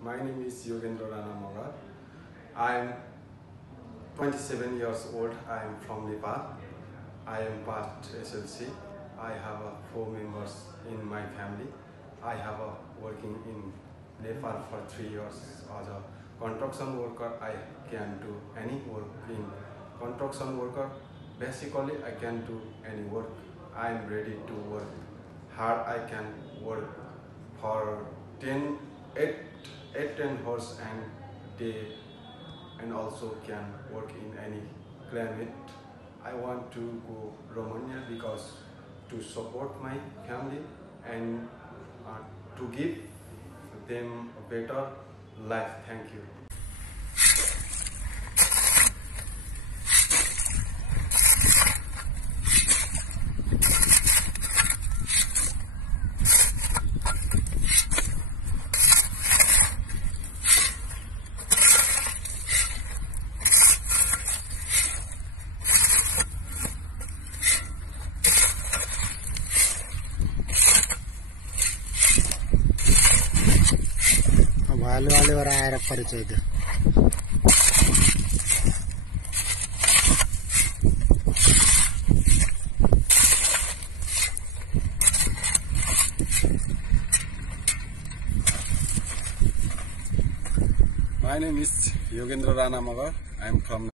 My name is Yogendra Rana Magar. I am 27 years old. I am from Nepal. I am past SLC. I have 4 members in my family. I have working in Nepal for 3 years as a construction worker. I can do any work in construction worker. Basically, I can do any work. I am ready to work hard. I can work for 8 10 hours and day, and also can work in any climate. I want to go Romania because to support my family and to give them a better life. Thank you. वाले आएर परिचय दियो। My name is Yogendra Rana Magar. I am from